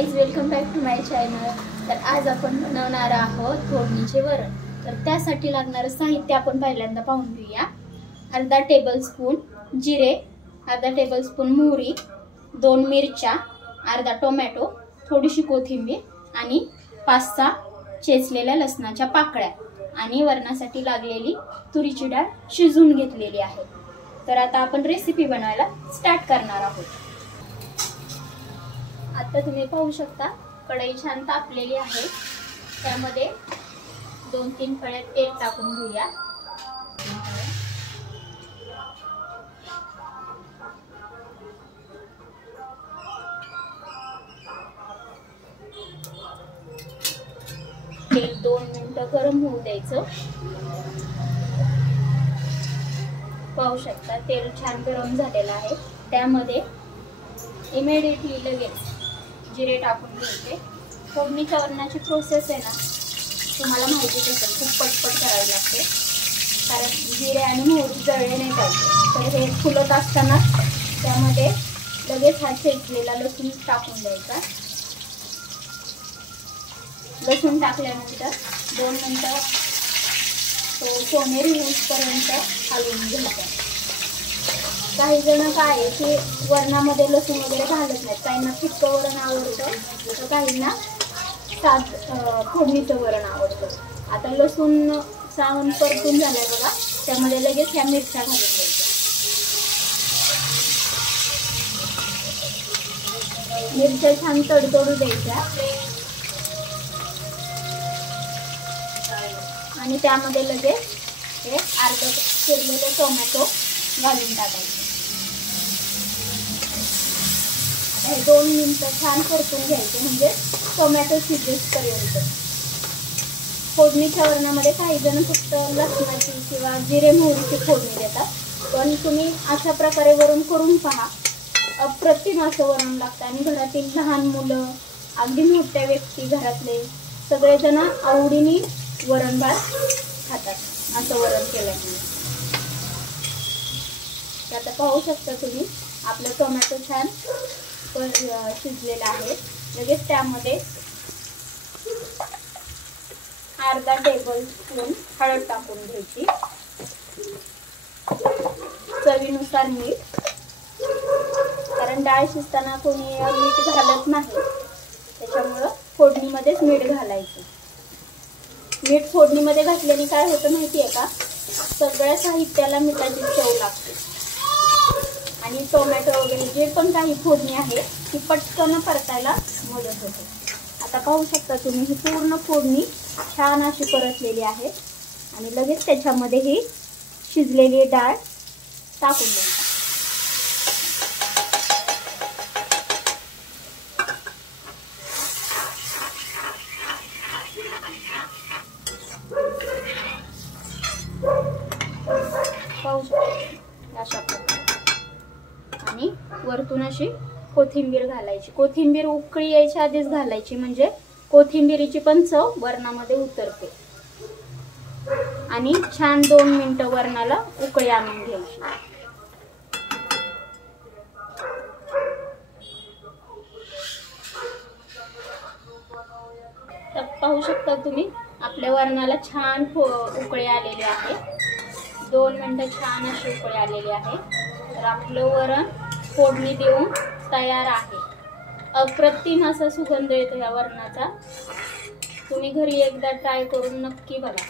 Guys, welcome back to my channel. तर आज आपण बनवणार आहोत फोडणीचे वरण। तर त्यासाठी लागणारं साहित्य आपण पहिल्यांदा पाहून घेऊया। अर्धा टेबलस्पून जिरे, अर्धा टेबलस्पून मोहरी, 2 मिरच्या, अर्धा टोमॅटो, थोडीशी कोथिंबीर आणि 5-6 चेचलेल्या लसणाच्या पाकळ्या आणि वरणासाठी लागलेली तुरीची डाळ शिजवून घेतलेली आहे। तर आता आपण रेसिपी बनवायला स्टार्ट करणार आहोत। आता तुम्ही पाहू शकता कढई छान तापलेली आहे। त्यामध्ये 2-3 पळ्या तेल टाकून घेऊया। तेल 2 मिनिटं गरम होऊ द्यायचं। पाहू शकता तेल छान गरम झालेलं आहे। त्यामध्ये इमिडिएटली लगेच जिरे टाकून घ्यायचे। फोडणीच्या वरणाची प्रोसेस आहे ना, तुम्हाला माहितीच असेल, खूप पटपट करावी लागते, कारण जिरे आणि मोहरी जळले नाही पाहिजे। तर हे फुलत असताना त्यामध्ये लगेच हा चेचलेला लसूण टाकून द्यायचा। लसूण टाकल्यानंतर 2 मिनिटं तो सोनेरी होईपर्यंत हलवून घ्यायचा। काही जण काय आहे की वरणामध्ये लसूण वगैरे घालत नाहीत, काहींना फिक्कं वरण आवडतं तर काहींना फोडणीचं वरण आवडतं। आता लसूण छान परतून झालंय बघा, त्यामध्ये लगेच ह्या मिरच्या घालून द्यायच्या। मिरच्या छान तडतडू द्यायच्या आणि त्यामध्ये लगेच हे अर्धा चिरलेले टोमॅटो घालून टाकायचे। हे 2 मिनिटं छान परतून घ्यायचे, म्हणजे टोमॅटो शिजेपर्यंत। फोडणीच्या वरणामध्ये काही जण फक्त लसणाची किंवा जिरे मोहरीची फोडणी देतात, पण तुम्ही अशा प्रकारे वरण करून पहा, अप्रतिम असं वरण लागतं। आणि घरातील लहान मुलं, अगदी मोठ्या व्यक्ती, घरातले सगळेजण आवडीने वरण भात खातात असं वरण केल्यामुळे। आता पाहू शकता तुम्ही आपलं टोमॅटो छान शिजलेला आहे। लगेच त्यामध्ये अर्धा टेबलस्पून हळद टाकून घ्यायची, चवीनुसार मीठ, कारण डाळ शिजताना कोणी मीठ घालत नाही, त्याच्यामुळं फोडणीमध्येच मीठ घालायचं। मीठ फोडणीमध्ये घातल्याने काय होतं माहिती आहे का, सगळ्या साहित्याला मिठाची चव लागते आणि टोमॅटो वगैरे जे पण काही फोडणी आहे ती पटकन परतायला मदत होते। आता पाहू शकता तुम्ही ही पूर्ण फोडणी छान अशी परतलेली आहे आणि लगेच त्याच्यामध्ये ही शिजलेली डाळ टाकून द्यायची। पाहू शकता अशा प्रकारे, आणि वरतून अशी कोथिंबीर घालायची। कोथिंबीर उकळी यायच्या आधीच घालायची, म्हणजे कोथिंबीरीची पण चव वरणामध्ये उतरते। आणि छान 2 मिनिटं वरणाला उकळी आणून घ्यायची। तर पाहू शकता तुम्ही आपल्या वरणाला छान उकळी आलेली आहे। 2 मिनिटं छान अशी उकळी आलेली आहे। तर आपलं वरण फोडणी देऊन तयार आहे। अप्रतिम असा सुगंध येतो या वरणाचा। तुम्ही घरी एकदा ट्राय करून नक्की बघा।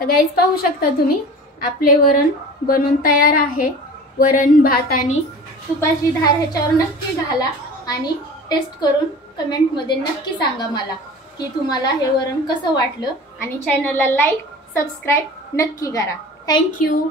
तर गाईज, पाहू शकता तुम्ही आपले वरण बनून तयार आहे। वरण भात आणि तुपाची धार ह्याच्यावर नक्की घाला आणि टेस्ट करून कमेंटमध्ये नक्की सांगा मला की तुम्हाला हे वरण कसं वाटलं। आणि चॅनलला लाईक, सबस्क्राईब नक्की करा। थँक्यू।